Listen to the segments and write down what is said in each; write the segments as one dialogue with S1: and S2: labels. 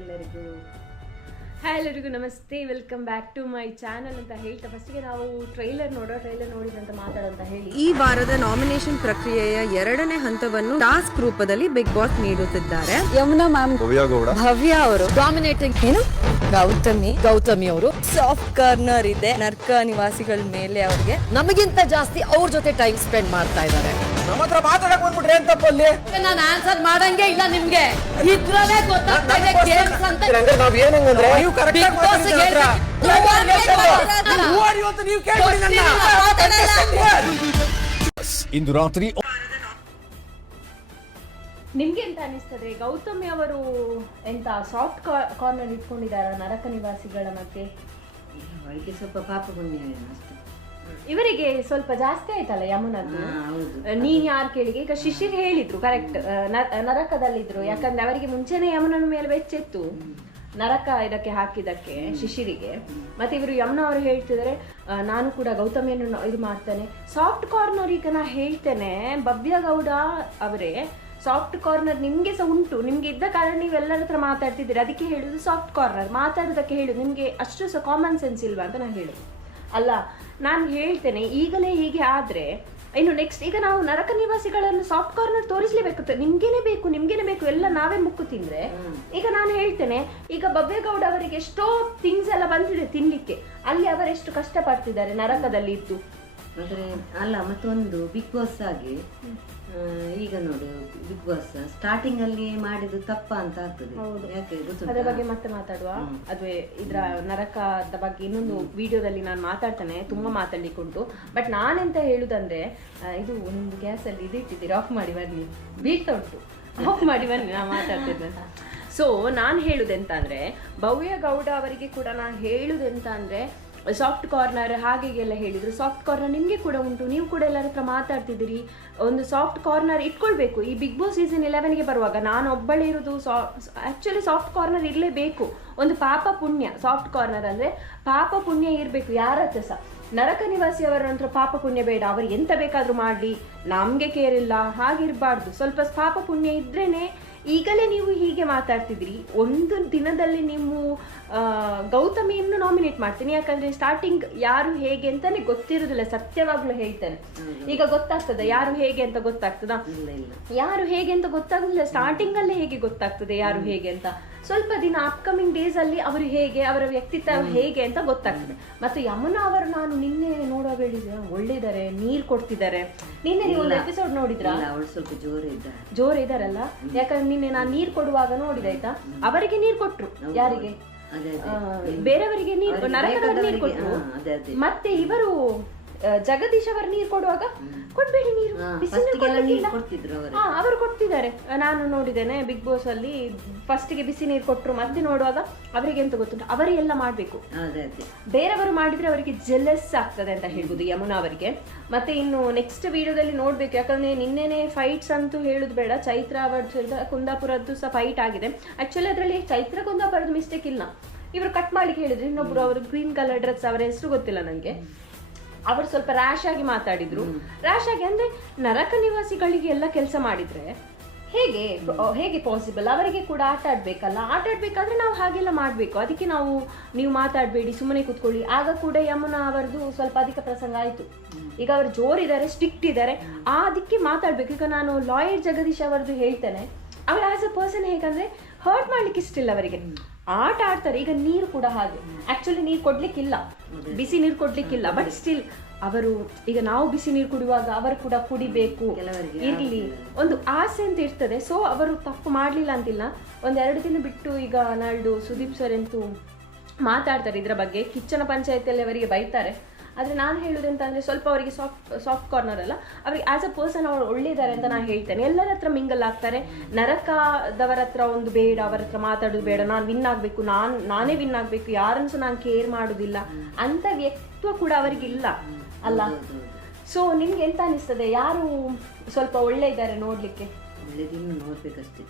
S1: ಎಲ್ಲರಿಗೂ.
S2: ಹಾಯ್ ಎಲ್ಲರಿಗೂ ನಮಸ್ತೆ. Welcome back to my channel ಅಂತ ಹೇಳ್ತಾ ಫಸ್ಟಿಗೆ ನಾವು ಟ್ರೈಲರ್ ನೋಡೋ ಟ್ರೈಲರ್ ನೋಡಿದಂತ ಮಾತಾಡೋಂತ ಹೇಳಿ.
S3: ಈ ವಾರದ ನಾಮಿನೇಷನ್ ಪ್ರಕ್ರಿಯೆಯ ಎರಡನೇ ಹಂತವನ್ನು ಟಾಸ್ಕ್ ರೂಪದಲ್ಲಿ ಬಿಗ್ ಬಾಸ್ ನೀಡುತ್ತಿದ್ದಾರೆ.
S4: ಯಮುನಾ ಮ್ಯಾಮ್
S5: ಭವ್ಯ ಗೌಡ.
S4: ಭವ್ಯ ಅವರು. ಡಾಮಿನೇಟಿಂಗ್ ಏನು? ಗೌತಮಿ. ಗೌತಮಿ ಅವರು ಸಾಫ್ಟ್ ಕಾರ್ನರ್ ಇದೆ. ನರ್ಕ ನಿವಾಸಿಗಳ ಮೇಲೆ ಅವ್ರಿಗೆ ನಮಗಿಂತ ಜಾಸ್ತಿ ಅವ್ರ ಜೊತೆ ಟೈಮ್ ಸ್ಪೆಂಡ್ ಮಾಡ್ತಾ ಇದ್ದಾರೆ.
S5: ನಮ್ಮ ಹತ್ರ ಮಾತಾಡಕ್ ಬಂದ್ಬಿಟ್ರೆ ಏನ್ ತಪ್ಪಲ್ಲಿ
S4: ನಾನು ಆನ್ಸರ್ ಮಾಡಂಗೆ ಇಲ್ಲ ನಿಮ್ಗೆ. ಇದ್ರಲ್ಲೇ ಗೊತ್ತಾಗ್ತಾ ಇದೆ games ಅಂತ.
S5: ಹಂಗಾರೆ ನಾವ್ ಏನ್ ಹಂಗಂದ್ರೆ? ನೀವು ಕರೆಕ್ಟ್
S4: Big Boss ಗೆ ಹೇಳ್ದೆ.
S5: ನೀವು ಕೇಳ್ಬಿಡಿ ನನ್ನ.
S6: ಇಂದು ರಾತ್ರಿ
S2: ನಿಮ್ಗೆ ಎಂತ ಅನಿಸ್ತದೆ? ಗೌತಮಿ ಅವರು ಎಂತ ಸಾಫ್ಟ್ ಕಾರ್ನರ್ ಇಟ್ಕೊಂಡಿದ್ದಾರೆ ನರಕ ನಿವಾಸಿಗಳ ಮತ್ತೆ
S1: ಅವಳಿಗೆ ಸ್ವಲ್ಪ ಪಾಪ ಪುಣ್ಯ ಅಷ್ಟೇ.
S2: ಇವರಿಗೆ ಸ್ವಲ್ಪ ಜಾಸ್ತಿ ಆಯ್ತಲ್ಲ ಯಮುನದ್ದು? ನೀನ್ ಯಾರು ಕೇಳಿಗೆ? ಈಗ ಶಿಶಿರ್ ಹೇಳಿದ್ರು ಕರೆಕ್ಟ್ ನರಕದಲ್ಲಿದ್ರು. ಯಾಕಂದ್ರೆ ಅವರಿಗೆ ಮುಂಚೆನೆ ಯಮುನನ ಮೇಲೆ ಬೆಚ್ಚಿತ್ತು. ನರಕ ಇದಕ್ಕೆ ಹಾಕಿದಕ್ಕೆ ಶಿಶಿರಿಗೆ ಮತ್ತೆ ಇವರು ಯಮುನ ಅವರು ಹೇಳ್ತಿದ್ರೆ ನಾನು ಕೂಡ ಗೌತಮಿಯನ್ನು ಇದು ಮಾಡ್ತೇನೆ. ಸಾಫ್ಟ್ ಕಾರ್ನರ್ ಈಗ ನಾ ಹೇಳ್ತೇನೆ ಗೌಡ ಅವರೇ ಸಾಫ್ಟ್ ಕಾರ್ನರ್ ನಿಮ್ಗೆ ಸಹ ಉಂಟು. ನಿಮ್ಗೆ ಇದ್ದ ಕಾರಣ ನೀವು ಎಲ್ಲರ ಹತ್ರ ಮಾತಾಡ್ತಿದ್ದೀರಿ. ಅದಕ್ಕೆ ಹೇಳುದು ಸಾಫ್ಟ್ ಕಾರ್ನರ್. ಮಾತಾಡೋದಕ್ಕೆ ಹೇಳುದು ನಿಮ್ಗೆ ಅಷ್ಟು ಸಹ ಕಾಮನ್ ಸೆನ್ಸ್ ಇಲ್ವಾ ಅಂತ ನಾನು ಹೇಳುದು. ಅಲ್ಲ ನಾನು ಹೇಳ್ತೇನೆ ಈಗಲೇ ಹೀಗೆ ಆದ್ರೆ ಇನ್ನು ನೆಕ್ಸ್ಟ್ ಈಗ ನಾವು ನರಕ ನಿವಾಸಿಗಳನ್ನು ಸಾಫ್ಟ್ ಕಾರ್ನರ್ ತೋರಿಸ್ಲೇಬೇಕು ನಿಮ್ಗೆನೆ ಬೇಕು ನಿಮ್ಗೇನೆ ಬೇಕು ಎಲ್ಲ ನಾವೇ ಮುಕ್ಕು ತಿಂದ್ರೆ ಈಗ ನಾನು ಹೇಳ್ತೇನೆ ಈಗ ಬಬ್ಬೇಗೌಡ ಅವರಿಗೆ ಎಷ್ಟೋ ಥಿಂಗ್ಸ್ ಎಲ್ಲ ಬಂದಿದೆ ತಿನ್ಲಿಕ್ಕೆ ಅಲ್ಲಿ ಅವರೆಷ್ಟು ಕಷ್ಟಪಡ್ತಿದ್ದಾರೆ ನರಕದಲ್ಲಿ ಇದ್ದು.
S1: ಆದ್ರೆ ಅಲ್ಲ ಮತ್ತೊಂದು ಬಿಗ್ ಬಾಸ್ ಆಗಿ ಈಗ ನೋಡು ಬಿಗ್ ಬಾಸ್ ಸ್ಟಾರ್ಟಿಂಗ್ ಅಲ್ಲಿ ಮಾಡಿದ್ದು ತಪ್ಪ ಅಂತ ಆಗ್ತದೆ. ಯಾಕೆ
S2: ಅದರ ಬಗ್ಗೆ ಮತ್ತೆ ಮಾತಾಡುವ. ಅದೇ ಇದ್ರ ನರಕದ ಬಗ್ಗೆ ಇನ್ನೊಂದು ವಿಡಿಯೋದಲ್ಲಿ ನಾನು ಮಾತಾಡ್ತೇನೆ ತುಂಬಾ ಮಾತಾಡ್ಲಿಕ್ಕೆ ಉಂಟು ಬಟ್ ನಾನೆಂತ ಹೇಳುದಂದ್ರೆ ಇದು ಒಂದು ಗ್ಯಾಸ್ ಅಲ್ಲಿ ಇದು ಇಟ್ಟಿದ್ದೀರಿ ಆಫ್ ಮಾಡಿ ಬನ್ನಿ. ಬೀಳ್ತಾ ಉಂಟು. ಆಫ್ ಮಾಡಿ ಬನ್ನಿ ನಾನು ಮಾತಾಡ್ತಿದ್ದೆ ಸೊ ನಾನು ಹೇಳುದೆಂತ ಅಂದ್ರೆ ಭವ್ಯ ಗೌಡ ಅವರಿಗೆ ಕೂಡ ನಾನು ಹೇಳುದೆಂತ ಅಂದ್ರೆ ಸಾಫ್ಟ್ ಕಾರ್ನರ್ ಹಾಗೆಲ್ಲ ಹೇಳಿದ್ರು. ಸಾಫ್ಟ್ ಕಾರ್ನರ್ ನಿಮಗೆ ಕೂಡ ಉಂಟು. ನೀವು ಕೂಡ ಎಲ್ಲರ ಹತ್ರ ಮಾತಾಡ್ತಿದ್ದೀರಿ. ಒಂದು ಸಾಫ್ಟ್ ಕಾರ್ನರ್ ಇಟ್ಕೊಳ್ಬೇಕು. ಈ ಬಿಗ್ ಬಾಸ್ ಸೀಸನ್ ಇಲೆವೆನ್ಗೆ ಬರುವಾಗ ನಾನು ಒಬ್ಬಳೇ ಇರೋದು ಆಕ್ಚುಲಿ ಸಾಫ್ಟ್ ಕಾರ್ನರ್ ಇರಲೇಬೇಕು. ಒಂದು ಪಾಪ ಪುಣ್ಯ. ಸಾಫ್ಟ್ ಕಾರ್ನರ್ ಅಂದ್ರೆ ಪಾಪ ಪುಣ್ಯ ಇರಬೇಕು. ಯಾರ ಹತ್ರ ಸಹ. ನರಕ ನಿವಾಸಿಯವರ ನಂತರ ಪಾಪ ಪುಣ್ಯ ಬೇಡ. ಅವರು ಎಂತ ಬೇಕಾದರೂ ಮಾಡಲಿ. ನಮಗೆ ಕೇರಿಲ್ಲ ಹಾಗಿರಬಾರ್ದು. ಸ್ವಲ್ಪ ಪಾಪ ಪುಣ್ಯ ಇದ್ರೇನೆ ಈಗಲೇ ನೀವು ಹೀಗೆ ಮಾತಾಡ್ತಿದ್ರಿ ಒಂದು ದಿನದಲ್ಲಿ ನೀವು ಆ, ಗೌತಮಿಯನ್ನು ನಾಮಿನೇಟ್ ಮಾಡ್ತೀನಿ. ಯಾಕಂದ್ರೆ ಸ್ಟಾರ್ಟಿಂಗ್ ಯಾರು ಹೇಗೆ ಅಂತಾನೆ ಗೊತ್ತಿರೋದಿಲ್ಲ. ಸತ್ಯವಾಗ್ಲೂ ಹೇಳ್ತೇನೆ. ಈಗ ಗೊತ್ತಾಗ್ತದ. ಯಾರು ಹೇಗೆ ಅಂತ ಗೊತ್ತಾಗ್ತದ? ಯಾರು ಹೇಗೆ ಅಂತ ಗೊತ್ತಾಗುದಿಲ್ಲ. ಸ್ಟಾರ್ಟಿಂಗ್ ಅಲ್ಲೇ ಹೇಗೆ ಗೊತ್ತಾಗ್ತದೆ ಯಾರು ಹೇಗೆ ಅಂತ. ಸ್ವಲ್ಪ ದಿನ ಅಪ್ಕಮಿಂಗ್ ಡೇಸ್ ಅಲ್ಲಿ ಅವರು ಹೇಗೆ ಅವರ ವ್ಯಕ್ತಿತ್ವ ಹೇಗೆ ಅಂತ ಗೊತ್ತಾಗ್ತದೆ. ಮತ್ತು ಯಮುನಾ ಅವರು ನಾನು ನಿನ್ನೆ ನೋಡುವಾಗ ಹೇಳಿದ್ರೆ ಒಳ್ಳೆದಾರೆ ನೀರ್ ಕೊಡ್ತಿದ್ದಾರೆ. ನಿನ್ನೆ ನೀವು ಒಂದು ಎಪಿಸೋಡ್ ನೋಡಿದ್ರ?
S1: ಅವಳು ಸ್ವಲ್ಪ ಜೋರ ಇದ್ದಾರೆ.
S2: ಜೋರ್ ಇದಾರಲ್ಲ? ಯಾಕಂದ್ರೆ ನಿನ್ನೆ ನಾನು ನೀರ್ ಕೊಡುವಾಗ ನೋಡಿದೆ ಆಯ್ತಾ? ಅವರಿಗೆ ನೀರ್ ಕೊಟ್ರು. ಯಾರಿಗೆ? ಬೇರೆಯವರಿಗೆ ನೀರು ನರಕದ ನೀರು ಕೊಟ್ರು. ಮತ್ತೆ ಇವರು ಜಗದೀಶ್ ಅವರು ನೀರು ಕೊಡುವಾಗ ಕೊಡ್ಬೇಡಿ ನೀರು.
S1: ಅವರು.
S2: ಕೊಡ್ತಿದ್ದಾರೆ. ನಾನು ನೋಡಿದ್ದೇನೆ ಬಿಗ್ ಬಾಸ್ ಅಲ್ಲಿ ಫಸ್ಟಿಗೆ ಬಿಸಿ ನೀರು ಕೊಟ್ಟರು ಮತ್ತೆ ನೋಡುವಾಗ ಅವರಿಗೆ ಎಂತ ಗೊತ್ತುಂಟು? ಅವರಿಗೆಲ್ಲ ಮಾಡ್ಬೇಕು. ಬೇರೆಯವರು ಮಾಡಿದ್ರೆ ಅವರಿಗೆ ಜೆಲಸ್ ಆಗ್ತದೆ ಅಂತ ಹೇಳ್ಬೋದು ಯಮುನಾ ಅವರಿಗೆ. ಮತ್ತೆ ಇನ್ನು ನೆಕ್ಸ್ಟ್ ವಿಡಿಯೋದಲ್ಲಿ ನೋಡ್ಬೇಕು. ಯಾಕಂದ್ರೆ ನಿನ್ನೆನೆ ಫೈಟ್ಸ್ ಅಂತೂ ಹೇಳುದು ಬೇಡ. ಚೈತ್ರ ಅವರ ಕುಂದಾಪುರದ್ದು ಸಹ ಫೈಟ್ ಆಗಿದೆ. ಆಕ್ಚುಲಿ ಅದರಲ್ಲಿ ಚೈತ್ರ ಕುಂದಾಪುರದ ಮಿಸ್ಟೇಕ್ ಇಲ್ಲ. ಇವರು ಕಟ್ ಮಾಡಿ ಹೇಳಿದ್ರು. ಇನ್ನೊಬ್ರು ಅವರು ಗ್ರೀನ್ ಕಲರ್ ಡ್ರೆಸ್ ಅವರ ಹೆಸರು ಗೊತ್ತಿಲ್ಲ ನನಗೆ ಅವರು ಸ್ವಲ್ಪ ರ್ಯಾಶ್ ಆಗಿ ಮಾತಾಡಿದ್ರು. ರ್ಯಾಶ್ ಆಗಿ ಅಂದ್ರೆ ನರಕ ನಿವಾಸಿಗಳಿಗೆ ಎಲ್ಲ ಕೆಲಸ ಮಾಡಿದ್ರೆ ಹೇಗೆ ಹೇಗೆ ಪಾಸಿಬಲ್ ಅವರಿಗೆ ಕೂಡ ಆಟ ಆಡ್ಬೇಕಲ್ಲ. ಆಟ ಆಡ್ಬೇಕಾದ್ರೆ ನಾವು ಹಾಗೆಲ್ಲ ಮಾಡಬೇಕು. ಅದಕ್ಕೆ ನಾವು ನೀವು ಮಾತಾಡಬೇಡಿ ಸುಮ್ಮನೆ ಕೂತ್ಕೊಳ್ಳಿ. ಆಗ ಕೂಡ ಯಮುನಾ ಅವರದು ಸ್ವಲ್ಪ ಅಧಿಕ ಪ್ರಸಂಗ ಆಯಿತು. ಈಗ ಅವರು ಜೋರಿದ್ದಾರೆ ಸ್ಟ್ರಿಕ್ಟ್ ಇದ್ದಾರೆ. ಆ ಅದಕ್ಕೆ ಮಾತಾಡ್ಬೇಕು. ಈಗ ನಾನು ಲಾಯರ್ ಜಗದೀಶ್ ಅವರದ್ದು ಹೇಳ್ತೇನೆ. ಅವ್ರು ಆಸ್ ಅ ಪರ್ಸನ್ ಹೇಗಂದ್ರೆ ಹರ್ಟ್ ಮಾಡ್ಲಿಕ್ಕೆ ಇಷ್ಟಿಲ್ಲ ಅವರಿಗೆ. ಆಟ ಆಡ್ತಾರೆ. ಈಗ ನೀರು ಕೂಡ ಹಾಗೆ. ಆಕ್ಚುಲಿ ನೀರು ಕೊಡ್ಲಿಕ್ಕಿಲ್ಲ. ಬಿಸಿ ನೀರು ಕೊಡ್ಲಿಕ್ಕಿಲ್ಲ. ಬಟ್ ಸ್ಟಿಲ್ ಅವರು ಈಗ ನಾವು ಬಿಸಿ ನೀರು ಕುಡಿಯುವಾಗ ಅವರು ಕೂಡ ಕುಡಿಬೇಕು. ಇರ್ಲಿ. ಒಂದು ಆಸೆ ಅಂತ ಇರ್ತದೆ. ಸೊ ಅವರು ತಪ್ಪು ಮಾಡ್ಲಿಲ್ಲ ಅಂತಿಲ್ಲ. ಒಂದೆರಡು ಎರಡು ದಿನ ಬಿಟ್ಟು ಈಗ ನಾಳ್ದು ಸುದೀಪ್ ಸರ್ ಅಂತೂ ಮಾತಾಡ್ತಾರೆ ಇದ್ರ ಬಗ್ಗೆ. ಕಿಚ್ಚನ ಪಂಚಾಯತಿಯಲ್ಲಿ ಅವರಿಗೆ ಬೈತಾರೆ. ಆದ್ರೆ ನಾನು ಹೇಳೋದು ಅಂತ ಅಂದರೆ ಸ್ವಲ್ಪ ಅವರಿಗೆ ಸಾಫ್ಟ್ ಸಾಫ್ಟ್ ಕಾರ್ನರ್ ಅಲ್ಲ. ಅವ್ರಿಗೆ ಆ್ಯಸ್ ಅ ಪರ್ಸನ್ ಅವರು ಒಳ್ಳೆಯದಾರೆ ಅಂತ ನಾನು ಹೇಳ್ತೇನೆ. ಎಲ್ಲರ ಹತ್ರ ಮಿಂಗಲ್ ಆಗ್ತಾರೆ. ನರಕದವರ ಹತ್ರ ಒಂದು ಬೇಡ, ಅವರ ಹತ್ರ ಮಾತಾಡೋದು ಬೇಡ. ನಾನು ವಿನ್ ಆಗಬೇಕು, ನಾನು, ನಾನೇ ವಿನ್ ಆಗಬೇಕು. ಯಾರನ್ನು ಸಹ ನಾನು ಕೇರ್ ಮಾಡೋದಿಲ್ಲ. ಅಂತ ವ್ಯಕ್ತಿತ್ವ ಕೂಡ ಅವರಿಗೆ ಇಲ್ಲ ಅಲ್ಲ? ಸೊ ನಿಮ್ಗೆ ಎಂತ ಅನಿಸ್ತದೆ? ಯಾರು ಸ್ವಲ್ಪ ಒಳ್ಳೆ ಇದ್ದಾರೆ ನೋಡ್ಲಿಕ್ಕೆ?
S1: ಒಳ್ಳೇದಿನ್ನು ನೋಡ್ಬೇಕಷ್ಟೇ.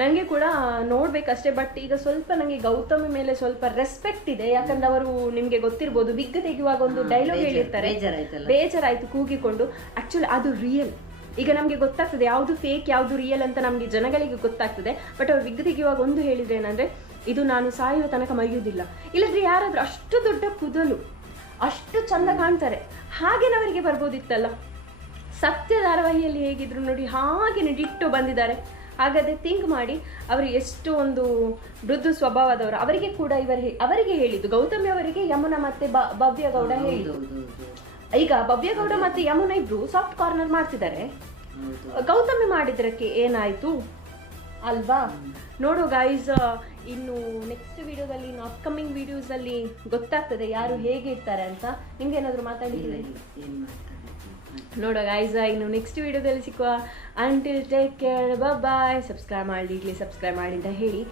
S2: ನನಗೆ ಕೂಡ ನೋಡ್ಬೇಕಷ್ಟೇ ಬಟ್ ಈಗ ಸ್ವಲ್ಪ ನನಗೆ ಗೌತಮ್ ಮೇಲೆ ಸ್ವಲ್ಪ ರೆಸ್ಪೆಕ್ಟ್ ಇದೆ. ಯಾಕಂದ್ರೆ ಅವರು ನಿಮ್ಗೆ ಗೊತ್ತಿರ್ಬೋದು ಬಿಗ್ ತೆಗೆಯುವಾಗ ಒಂದು ಡೈಲಾಗ್ ಹೇಳಿರ್ತಾರೆ. ಬೇಜಾರಾಯ್ತು ಕೂಗಿಕೊಂಡು. ಆಕ್ಚುಲಿ ಅದು ರಿಯಲ್ ಈಗ ನಮಗೆ ಗೊತ್ತಾಗ್ತದೆ ಯಾವುದು ಫೇಕ್ ಯಾವುದು ರಿಯಲ್ ಅಂತ ನಮಗೆ ಜನಗಳಿಗೆ ಗೊತ್ತಾಗ್ತದೆ. ಬಟ್ ಅವ್ರು ವಿಗ್ ತೆಗೆಯುವಾಗ ಒಂದು ಹೇಳಿದ್ರೆ ಏನಂದ್ರೆ ಇದು ನಾನು ಸಾಯುವ ತನಕ ಮರೆಯುವುದಿಲ್ಲ. ಇಲ್ಲದ್ರೆ ಯಾರಾದ್ರೂ ಅಷ್ಟು ದೊಡ್ಡ ಕುದಲು ಅಷ್ಟು ಚಂದ ಕಾಣ್ತಾರೆ. ಹಾಗೆ ಅವರಿಗೆ ಬರ್ಬೋದಿತ್ತಲ್ಲ? ಸತ್ಯ ಧಾರಾವಾಹಿಯಲ್ಲಿ ಹೇಗಿದ್ರು ನೋಡಿ ಹಾಗೆ ಡಿಟ್ಟು ಬಂದಿದ್ದಾರೆ. ಹಾಗಾದ್ರೆ ಥಿಂಕ್ ಮಾಡಿ ಅವರು ಎಷ್ಟು ಒಂದು ಮೃದು ಸ್ವಭಾವದವರು. ಅವರಿಗೆ ಕೂಡ ಇವರು ಅವರಿಗೆ ಹೇಳಿದ್ದು. ಗೌತಮಿ ಅವರಿಗೆ ಯಮುನಾ ಮತ್ತೆ ಭವ್ಯ ಗೌಡ ಹೇಳಿದ್ದು. ಈಗ ಭವ್ಯ ಗೌಡ ಮತ್ತೆ ಯಮುನಾ ಇಬ್ರು ಸಾಫ್ಟ್ ಕಾರ್ನರ್ ಮಾಡ್ತಿದ್ದಾರೆ. ಗೌತಮಿ ಮಾಡಿದ್ರಕ್ಕೆ ಏನಾಯ್ತು? ಅಲ್ವಾ? ನೋಡು ಗೈಸ್ ಇನ್ನು ನೆಕ್ಸ್ಟ್ ವಿಡಿಯೋದಲ್ಲಿ ಇನ್ನು ಅಪ್ಕಮಿಂಗ್ ವಿಡಿಯೋಸಲ್ಲಿ ಗೊತ್ತಾಗ್ತದೆ ಯಾರು ಹೇಗೆ ಇರ್ತಾರೆ ಅಂತ ನಿಮ್ಗೆ ಏನಾದರೂ ನೋಡುವ ಗೈಸ್ ಇನ್ನು ನೆಕ್ಸ್ಟ್ ವಿಡಿಯೋದಲ್ಲಿ ಸಿಕ್ಕುವ until take care bye subscribe ಮಾಡಿ ಸಬ್ಸ್ಕ್ರೈಬ್ ಮಾಡಿ ಅಂತ ಹೇಳಿ.